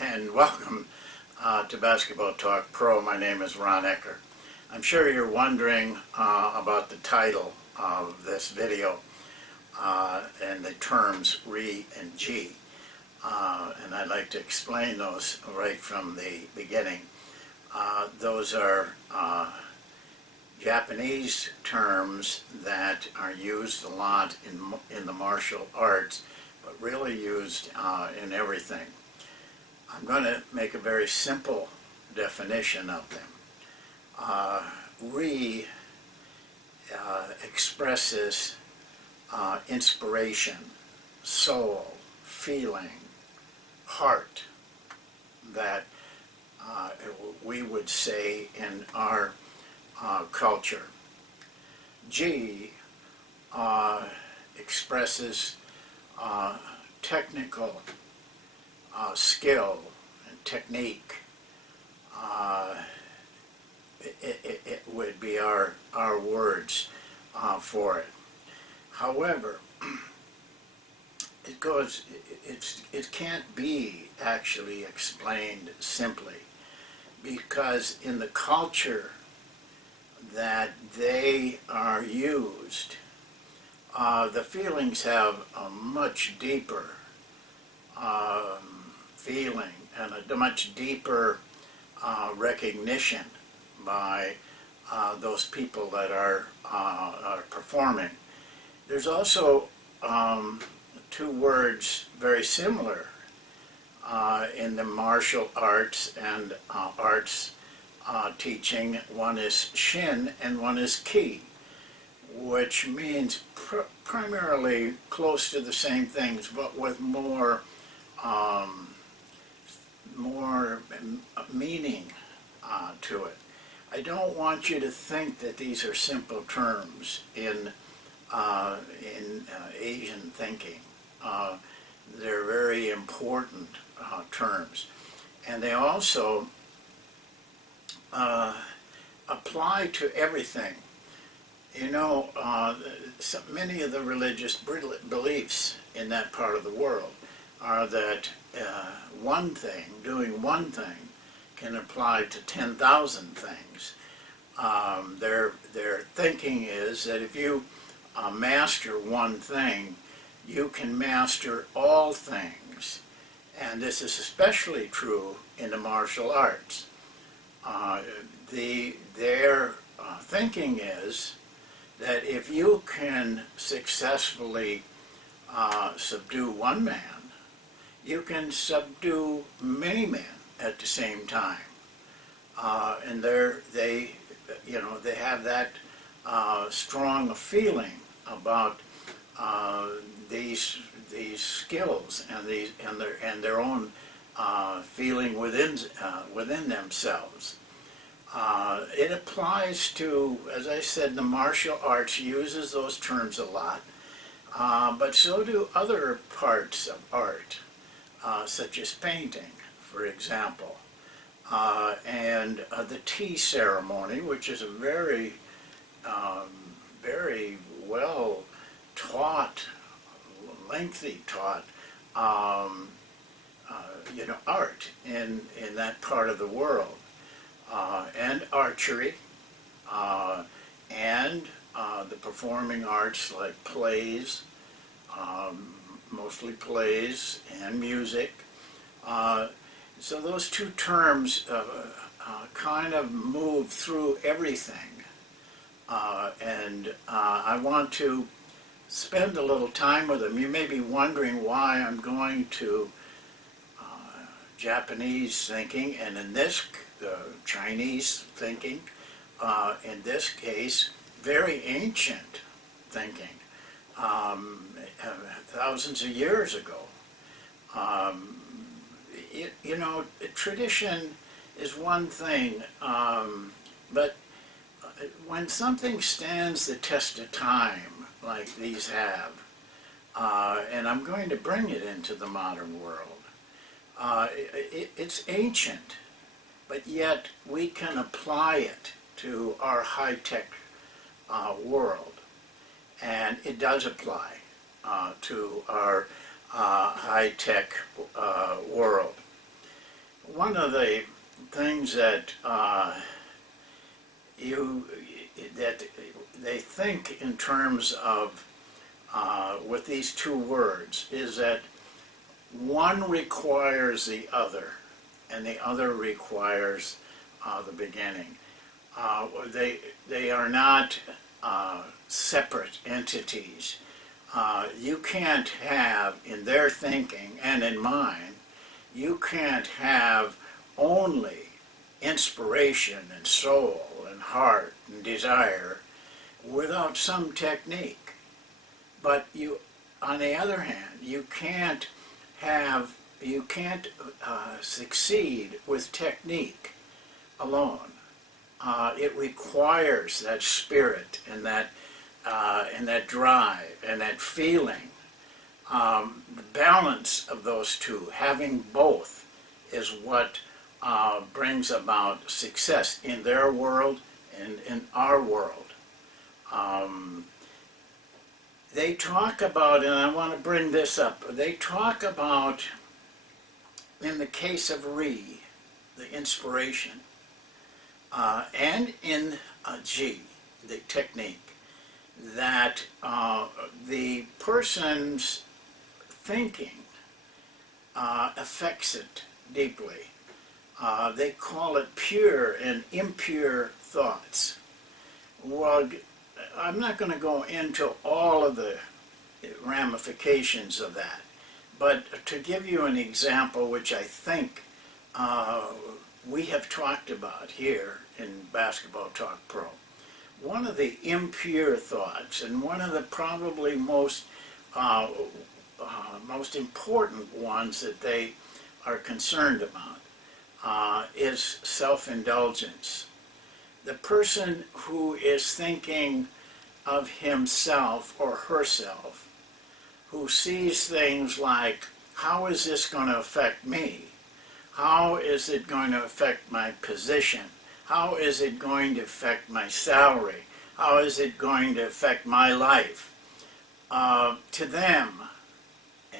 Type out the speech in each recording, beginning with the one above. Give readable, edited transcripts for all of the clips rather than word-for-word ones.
and welcome to Basketball Talk Pro. My name is Ron Ecker. I'm sure you're wondering about the title of this video and the terms Re and G. And I'd like to explain those right from the beginning. Those are Japanese terms that are used a lot in the martial arts, but really used in everything. I'm going to make a very simple definition of them. Re expresses inspiration, soul, feeling, heart, that we would say in our culture. G expresses technical skill and technique. It would be our words for it. However, it can't be actually explained simply, because in the culture that they are used, the feelings have a much deeper feeling and a much deeper recognition by those people that are performing. There's also two words very similar in the martial arts and arts teaching. One is Shin and one is Ki, which means primarily close to the same things, but with more meaning to it. I don't want you to think that these are simple terms in Asian thinking. They're very important terms, and they also apply to everything. You know, many of the religious beliefs in that part of the world are that one thing, doing one thing, can apply to 10,000 things. Their thinking is that if you master one thing, you can master all things. And this is especially true in the martial arts. Their thinking is that if you can successfully subdue one man, you can subdue many men at the same time. And they have that strong feeling about these skills and their own feeling within themselves. It applies to, as I said, the martial arts uses those terms a lot, but so do other parts of art, such as painting, for example, and the tea ceremony, which is a very, very well taught, lengthy taught, art in that part of the world. And archery, and the performing arts like plays, mostly plays, and music. So those two terms kind of move through everything. And I want to spend a little time with them. You may be wondering why I'm going to Japanese thinking, and in this Chinese thinking, in this case, very ancient thinking, thousands of years ago. Tradition is one thing, but when something stands the test of time, like these have, and I'm going to bring it into the modern world, it's ancient, but yet we can apply it to our high-tech world, and it does apply to our high-tech world. one of the things that that they think in terms of with these two words is that one requires the other, and the other requires the beginning. They are not separate entities. You can't have, in their thinking and in mine, you can't have only inspiration and soul and heart and desire without some technique. But you, on the other hand, you can't succeed with technique alone. It requires that spirit and that drive and that feeling. The balance of those two, having both, is what brings about success in their world and in our world. They talk about, and I want to bring this up, they talk about, in the case of Ri, the inspiration, and in Ji, the technique, that the person's thinking affects it deeply. They call it pure and impure thoughts. Well, I'm not going to go into all of the ramifications of that, but to give you an example, which I think we have talked about here in Basketball Talk Pro, one of the impure thoughts, and one of the probably most important ones that they are concerned about is self-indulgence. The person who is thinking of himself or herself, who sees things like, how is this going to affect me? How is it going to affect my position? How is it going to affect my salary? How is it going to affect my life? To them,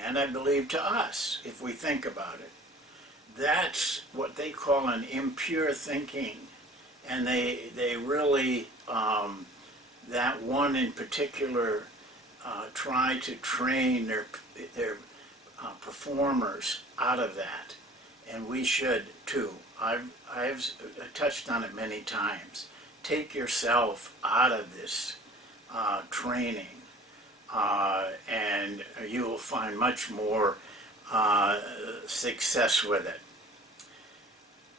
and I believe to us, if we think about it, that's what they call an impure thinking. And they really, that one in particular, try to train their performers out of that. And we should too. I've touched on it many times. Take yourself out of this training, and you will find much more success with it.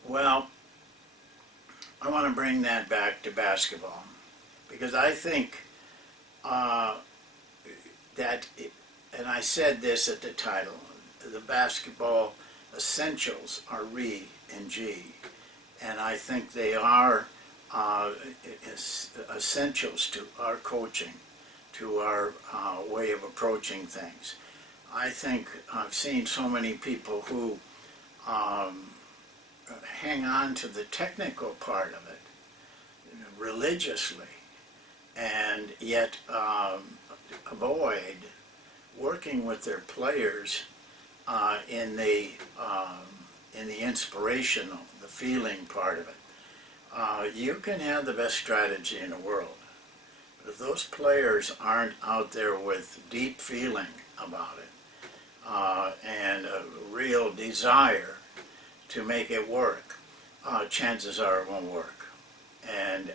Well, I want to bring that back to basketball, because I think that, and I said this at the title, the basketball essentials are Ri and Ji, and I think they are essentials to our coaching, to our way of approaching things. I think I've seen so many people who hang on to the technical part of it religiously, and yet avoid working with their players in the inspirational, the feeling part of it. You can have the best strategy in the world, but if those players aren't out there with deep feeling about it and a real desire to make it work, chances are it won't work. And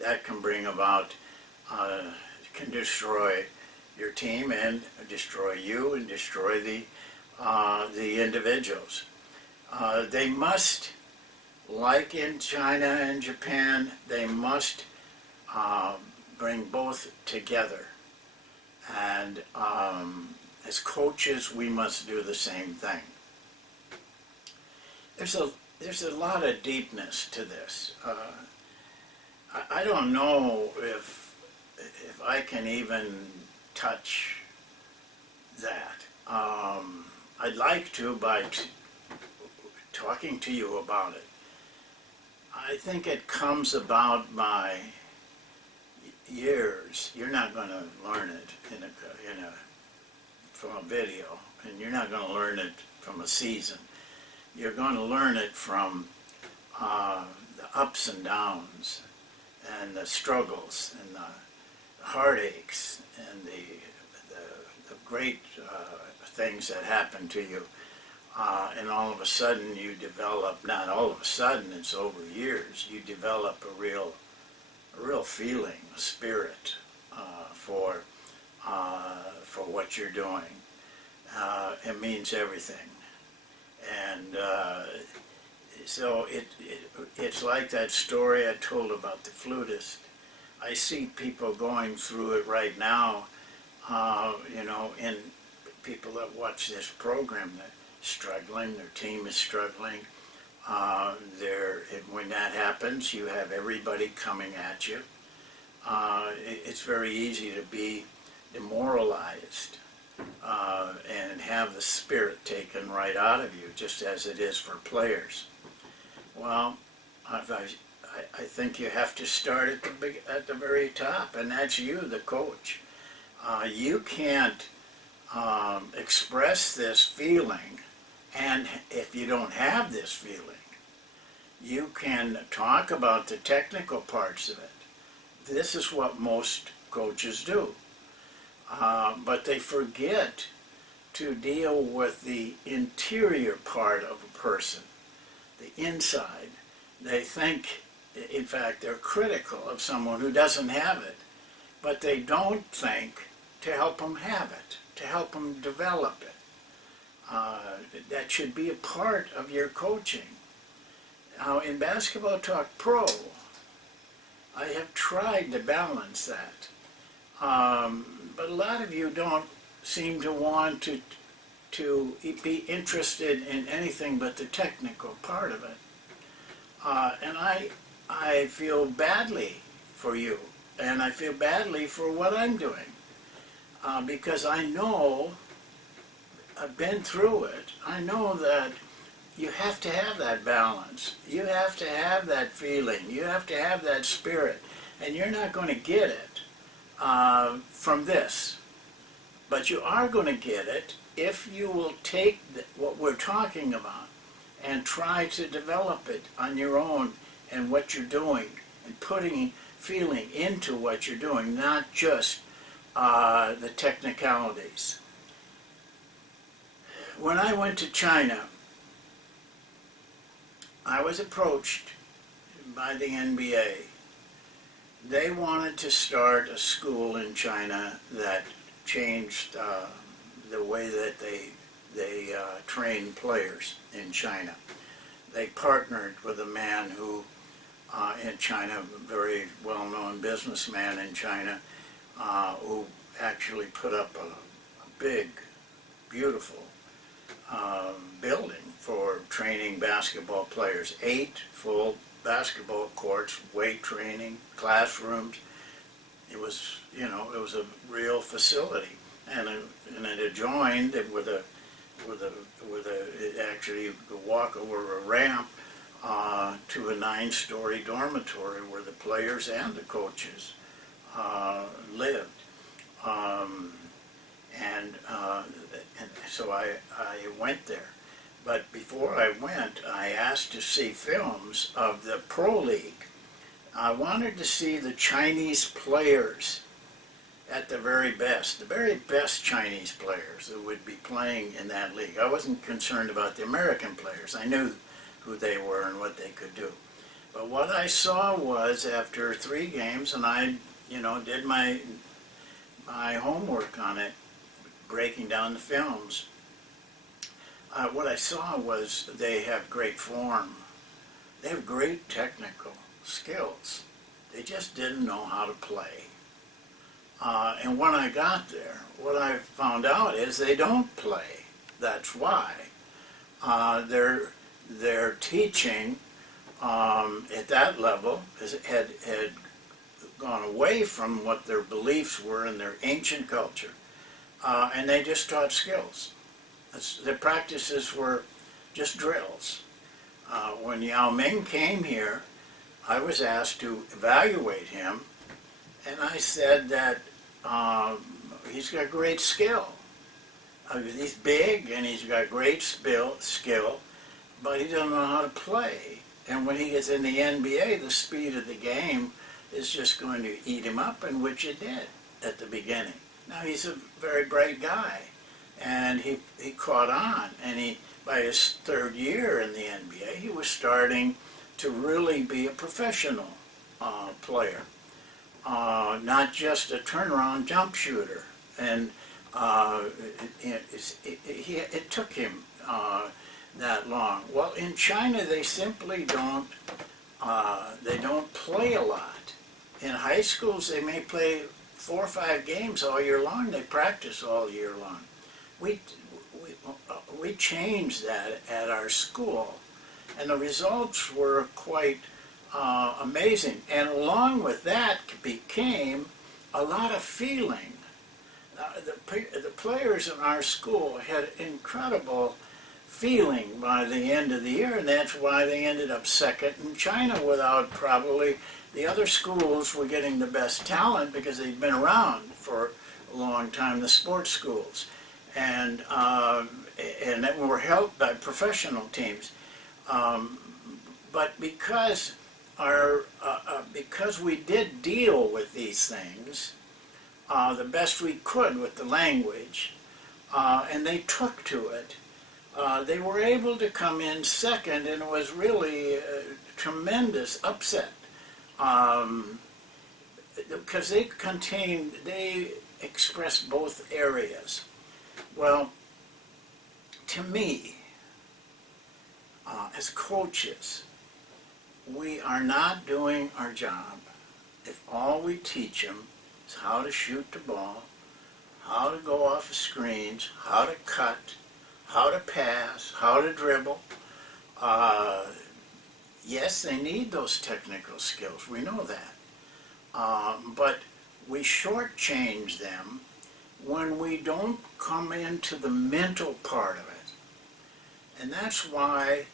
that can bring about, can destroy your team and destroy you and destroy the individuals. They must, like in China and Japan, they must bring both together. And as coaches, we must do the same thing. There's a lot of deepness to this. I don't know if I can even touch that. I'd like to by talking to you about it. I think it comes about by years. You're not going to learn it from a video, and you're not going to learn it from a season. You're going to learn it from the ups and downs and the struggles and the heartaches and the great things that happen to you. And all of a sudden you develop, not all of a sudden, it's over years, you develop a real feeling, a spirit for what you're doing. It means everything. And so it's like that story I told about the flutist. I see people going through it right now, and people that watch this program, they're struggling, their team is struggling. When that happens, you have everybody coming at you. It's very easy to be demoralized and have the spirit taken right out of you, just as it is for players. Well, I think you have to start at the very top, and that's you, the coach. You can't express this feeling, and if you don't have this feeling, you can talk about the technical parts of it. This is what most coaches do. But they forget to deal with the interior part of a person, the inside. They think, in fact, they're critical of someone who doesn't have it, but they don't think to help them have it, to help them develop it. That should be a part of your coaching. Now, in Basketball Talk Pro, I have tried to balance that. But a lot of you don't seem to want to be interested in anything but the technical part of it. And I feel badly for you, and I feel badly for what I'm doing, because I know, I've been through it. I know that you have to have that balance. You have to have that feeling. You have to have that spirit, and you're not going to get it from this. But you are going to get it if you will take what we're talking about and try to develop it on your own and what you're doing, and putting feeling into what you're doing, not just the technicalities. When I went to China, I was approached by the NBA. They wanted to start a school in China that changed the way that they train players in China. They partnered with a man who, in China, a very well-known businessman in China, who actually put up a big, beautiful building for training basketball players. 8 full basketball courts, weight training, classrooms. It was, it was a real facility, and it adjoined with actually you could walk over a ramp to a 9-story dormitory where the players and the coaches lived. And so I went there. But before I went, I asked to see films of the Pro League. I wanted to see the Chinese players at the very best Chinese players who would be playing in that league. I wasn't concerned about the American players. I knew who they were and what they could do. But what I saw was, after 3 games, and I, did my homework on it, breaking down the films, what I saw was they have great form. They have great technical skills. They just didn't know how to play. And when I got there, what I found out is they don't play. That's why. Their teaching at that level had gone away from what their beliefs were in their ancient culture. And they just taught skills. Their practices were just drills. When Yao Ming came here, I was asked to evaluate him, and I said that he's got great skill. He's big and he's got great skill, but he doesn't know how to play. And when he gets in the NBA, the speed of the game is just going to eat him up, and which it did at the beginning. Now, he's a very bright guy, and he caught on, and by his third year in the NBA, he was starting to really be a professional player, not just a turnaround jump shooter. And it took him that long. Well, in China, they simply don't play a lot. In high schools, they may play 4 or 5 games all year long. They practice all year long. We changed that at our school, and the results were quite amazing. And along with that became a lot of feeling. The players in our school had incredible feeling by the end of the year, and that's why they ended up second in China without probably the other schools were getting the best talent because they'd been around for a long time, the sports schools, and that were helped by professional teams. But because we did deal with these things the best we could with the language, and they took to it, they were able to come in second, and it was really a tremendous upset because they express both areas. Well, to me, as coaches, we are not doing our job if all we teach them is how to shoot the ball, how to go off of screens, how to cut, how to pass, how to dribble. Yes, they need those technical skills. We know that. But we shortchange them when we don't come into the mental part of it. And that's why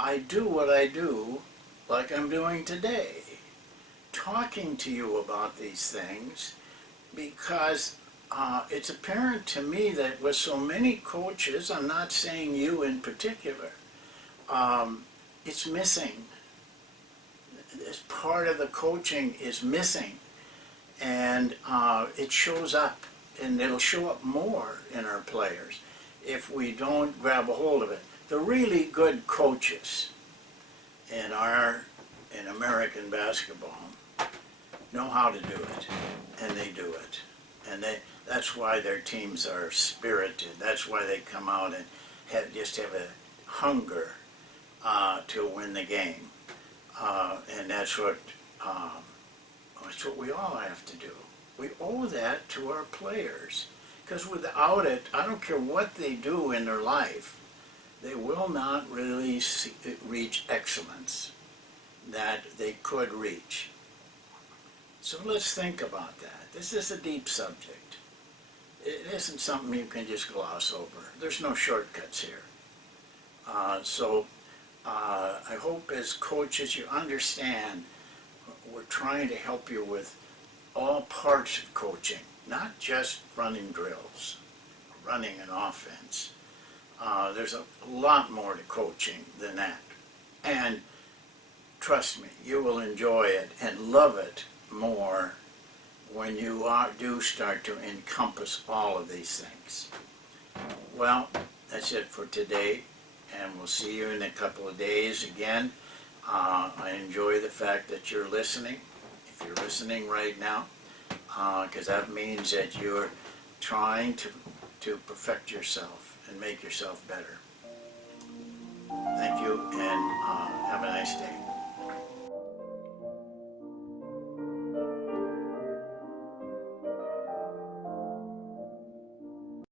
I do what I do, like I'm doing today, talking to you about these things, because it's apparent to me that with so many coaches, I'm not saying you in particular, it's missing. This part of the coaching is missing, and it shows up, and it'll show up more in our players if we don't grab a hold of it. The really good coaches in American basketball know how to do it, and they do it, and that's why their teams are spirited. That's why they come out and have a hunger to win the game, and that's what we all have to do. We owe that to our players, because without it, I don't care what they do in their life, they will not really reach excellence that they could reach. So let's think about that. This is a deep subject. It isn't something you can just gloss over. There's no shortcuts here. I hope as coaches you understand we're trying to help you with all parts of coaching, not just running drills, running an offense. There's a lot more to coaching than that. And trust me, you will enjoy it and love it more when you do start to encompass all of these things. Well, that's it for today, and we'll see you in a couple of days again. I enjoy the fact that you're listening, if you're listening right now, because that means that you're trying to perfect yourself and make yourself better. Thank you, and have a nice day.